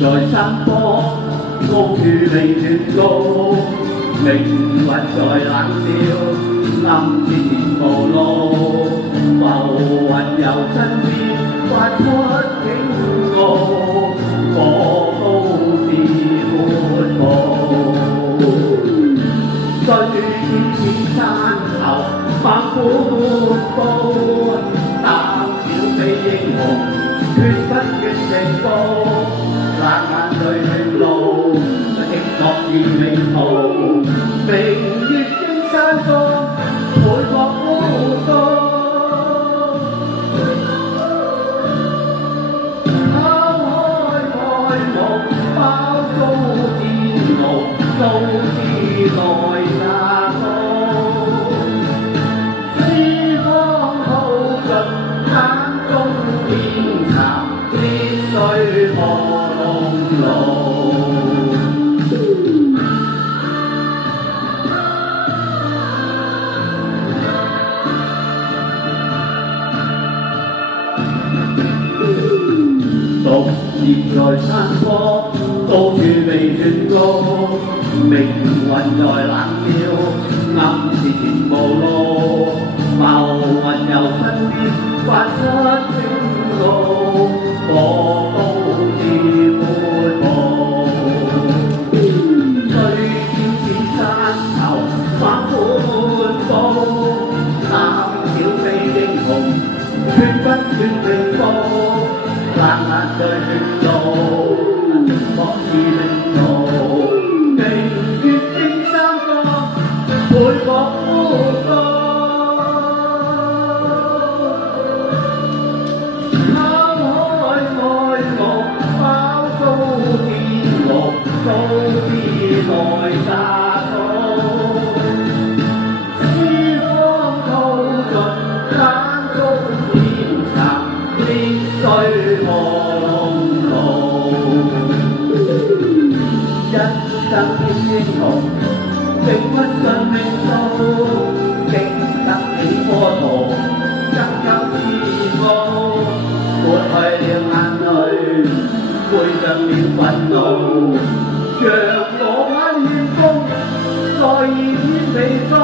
在山坡，高處未斷高，命運在冷笑，暗自前無路，浮雲由身邊發出警告，我都是闊步，雖天似山頭，猛虎滿布，膽小非英雄。決不決成報，冷眼淚零路，極樂是命途。明月經山中，倍覺孤獨。拋開愛慕，包租戰路，數字來達到。思方好盡，眼中天涯。必須破龍路，獨自在山坡，高處未斷高，命運在冷笑，暗示前無路，浮雲由身邊發出警告。我都是闊步，雖天似山頭，猛虎滿布，膽小非英雄，決不決定報，冷眼對血路，直覺是命途，明月經山崗，倍覺孤獨。數字來達到，思方套盡，眼中天涯，必須破龍路。一生英雄，並不信命數，經得起波濤，更有自傲，抹去了眼淚，背上了憤怒。讓我攀險峰，在天未高。